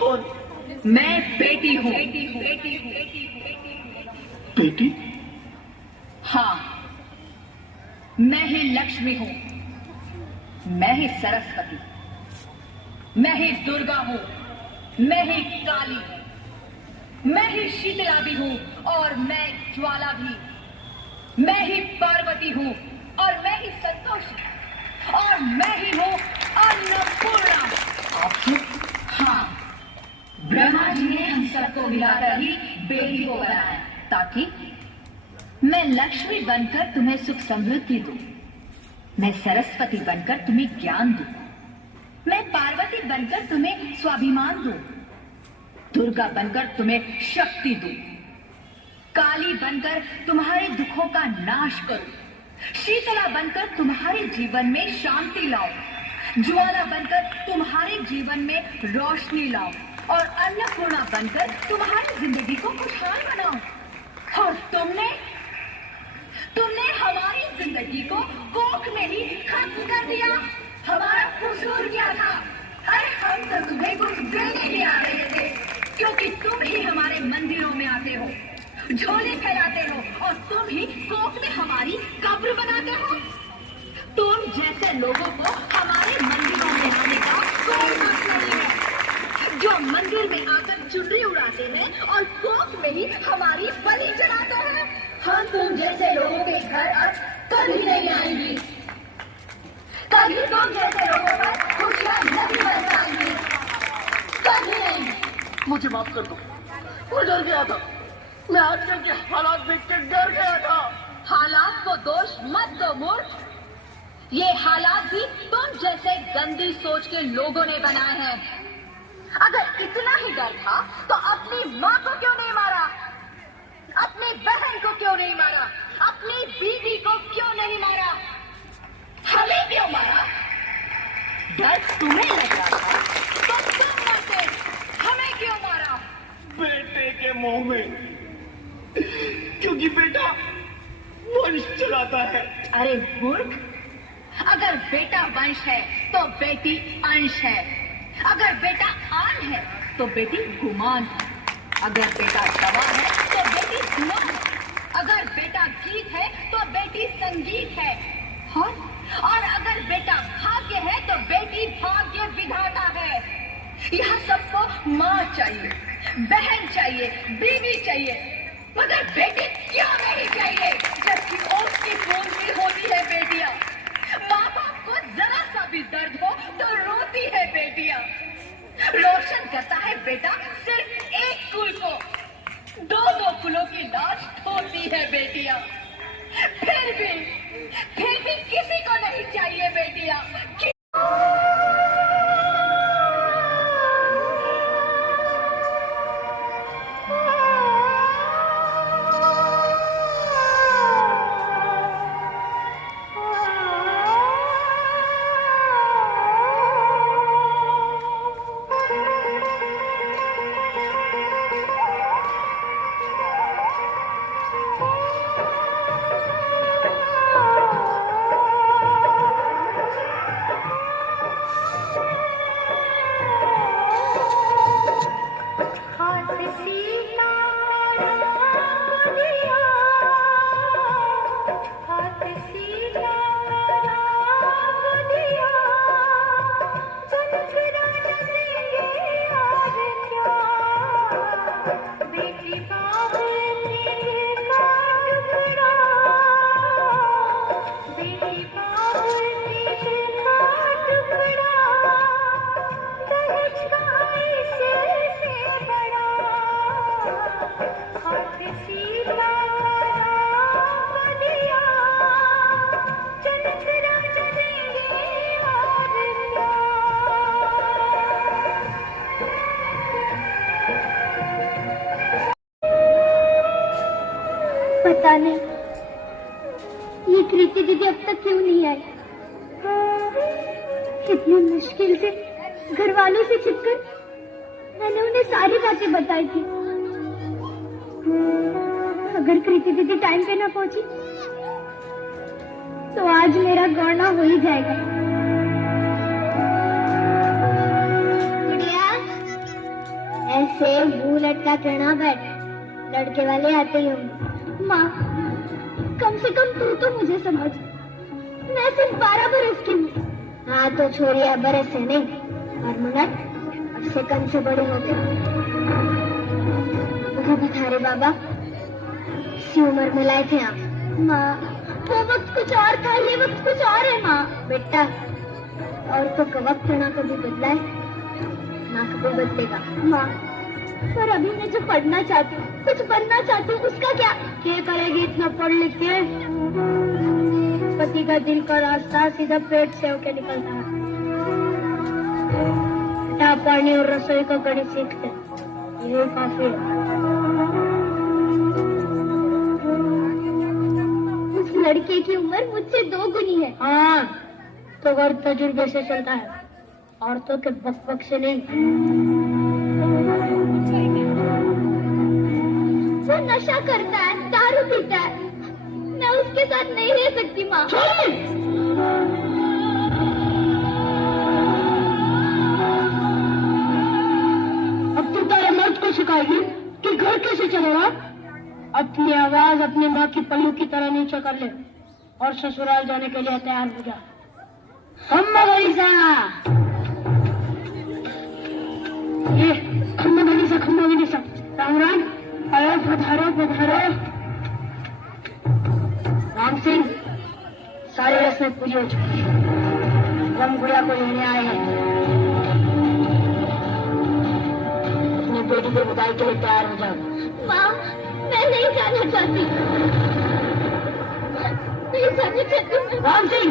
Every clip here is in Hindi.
कौन? मैं बेटी हूँ। बेटी? हाँ, मैं ही लक्ष्मी हूँ, मैं ही सरस्वती, मैं ही दुर्गा हूँ, मैं ही काली हूँ, मैं ही शीतला भी हूँ और मैं ज्वाला भी, मैं ही पार्वती हूँ और मैं ही संतोषी और मैं ही हूँ अन्नपूर्णा। हाँ, ब्रह्मा जी ने हम सबको मिलाकर ही बेटी को बनाया ताकि मैं लक्ष्मी बनकर तुम्हें सुख समृद्धि दूं, मैं सरस्वती बनकर तुम्हें ज्ञान दूं, मैं पार्वती बनकर तुम्हें स्वाभिमान दूं, दुर्गा बनकर तुम्हें शक्ति दूं, काली बनकर तुम्हारे दुखों का नाश करूं, शीतला बनकर तुम्हारे जीवन में शांति लाऊं, ज्वाला बनकर तुम्हारे जीवन में रोशनी लाऊं और अन्नपूर्णा बनकर तुम्हारी जिंदगी को खुशहाल बनाऊं। और तुमने हमारी जिंदगी को कोख में ही खत्म कर दिया। हमारा कसूर क्या था? अरे हम तो तुम्हें कुछ देने ही आ रहे थे, क्योंकि तुम ही हमारे मंदिरों में आते हो, झोले फैलाते हो और तुम ही कोख में हमारी कब्र बनाते हो। तुम जैसे लोगों को हमारे मंदिरों में आने का कोई हक नहीं है, जो मंदिर में आकर चुनरी उड़ाते हैं और कोख में ही हमारी बलि चढ़ाते हैं। हम तुम जैसे लोगों के घर अब कभी नहीं आएंगी, कभी तुम जैसे लोगों पर खुशियां नहीं बरसाएंगी, कभी नहीं। मुझे माफ कर दो, मैं डर गया था, मैं आजकल के हालात देख के डर गया था। हालात को दोष मत दो मूर्ख, ये हालात भी तुम जैसे गंदी सोच के लोगों ने बनाए हैं। अगर इतना ही डर था तो अपनी माँ को क्यों नहीं मारा, अपनी बहन को क्यों नहीं मारा, अपनी बीवी को क्यों नहीं मारा, हमें क्यों मारा? डर तुम्हें लग रहा था तो तुम मरते, हमें क्यों मारा? बेटे के मुंह में, क्योंकि बेटा वंश चलाता है। अरे मूर्ख, अगर बेटा वंश है तो बेटी अंश है, अगर बेटा आन है तो बेटी गुमान है, अगर बेटा दवा है तो बेटी धुआं है, अगर बेटा गीत है तो बेटी संगीत है, और अगर बेटा भाग्य है तो बेटी भाग्य विधाता है। यहाँ सबको माँ चाहिए, बहन चाहिए, बीवी चाहिए, मगर बेटी क्यों नहीं चाहिए? जबकि उसकी पूर्ति होती है बेटियां। माँ बाप को जरा सा भी दर्द हो तो रोती है बेटियां। रोशन करता है बेटा सिर्फ एक कुल को, दो दो कुलों की लाश ढोती है बेटियां। फिर भी किसी को नहीं चाहिए बेटियां। पता नहीं ये कृति दीदी अब तक क्यों नहीं आई। कितनी मुश्किल से घर वालों से छिपकर मैंने उन्हें सारी बातें बताई थी। अगर कृति दीदी टाइम पे ना पहुंची तो आज मेरा गौना हो ही जाएगा। क्या कहना बैठ, लड़के वाले आते ही होंगे। माँ, कम से कम तू तो मुझे समझ, मैं सिर्फ 12 बरस की हूँ। हाँ तो छोरिया बरस से नहीं, और मिनट और सेकंड से बड़े होते। मुझे भिखारी बाबा इसी उम्र में लाए थे आप। माँ, वो वक्त कुछ और था, ये वक्त कुछ और है। माँ बेटा, औरतों का वक्त ना कभी बदला है, ना कभी बदलेगा। माँ, पर अभी मैं जो पढ़ना चाहती हूँ, कुछ बनना चाहती हूँ, उसका क्या? क्या करेगी इतना पढ़ लिख के? पति का दिल का रास्ता सीधा पेट से होके निकलता है। बेटा, पानी और रसोई का गणित सीखते, ये काफी है। उस लड़के की उम्र मुझसे 2 गुनी है। हाँ, तो गौर तजुर्बे से चलता है, औरतों के बक से नहीं। वो नशा करता है, दारू पीता है, मैं उसके साथ नहीं रह सकती। माँ, अब तू तेरे मर्द को सिखाएगी कि घर कैसे चलेगा? अपनी आवाज अपनी माँ की पल्लू की तरह नीचे कर ले और ससुराल जाने के लिए तैयार हो जा। खम्मा गणिसा, ये खम्मा गणिसा, राम राम, आयो पधारो पधारो। राम सिंह, सारी रस्में पूरी हो चुकी है, हम गुड़िया को लेने आए हैं। अपनी बेटी को बुदाई के लिए तैयार हो जाओ। माँ, मैं नहीं जाना चाहती, नहीं जाना चाहती। राम सिंह,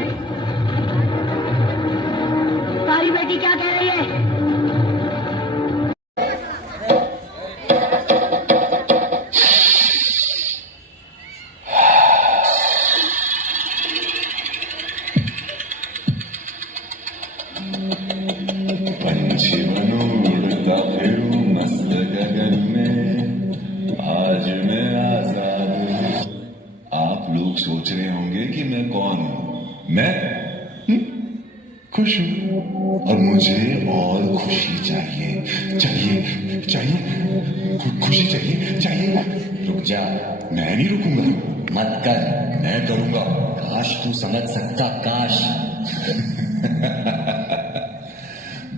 तुम्हारी बेटी क्या कह रही है? पंछी बनूं उड़ता फिरूं मस्त गगन में, आज मैं आजाद हूँ। आप लोग सोच रहे होंगे कि मैं कौन हूँ। मैं खुश हूँ, और मुझे और खुशी चाहिए, चाहिए चाहिए, खुशी चाहिए चाहिए। रुक जा, मैं नहीं रुकूंगा। मत कर, मैं करूंगा। काश तू समझ सकता, काश।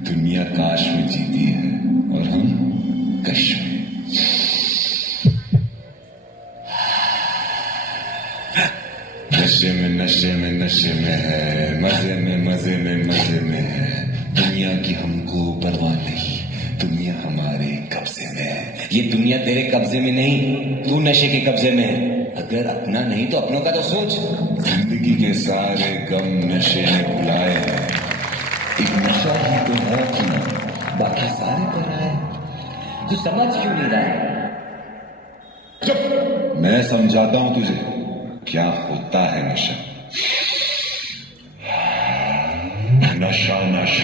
दुनिया काश में जीती है और हम कश में। नशे में नशे में नशे में है, मजे में मजे में मजे में है। दुनिया की हमको परवाह नहीं, दुनिया हमारे कब्जे में है। ये दुनिया तेरे कब्जे में नहीं, तू नशे के कब्जे में है। अगर अपना नहीं तो अपनों का तो सोच। जिंदगी के सारे गम नशे ने बुलाए हैं, एक नशा ही तो है अपना, बाकी सारे पर आए। तू समझ क्यों नहीं रहा है? चुप, मैं समझाता हूं तुझे क्या होता है नशा। नशा नशा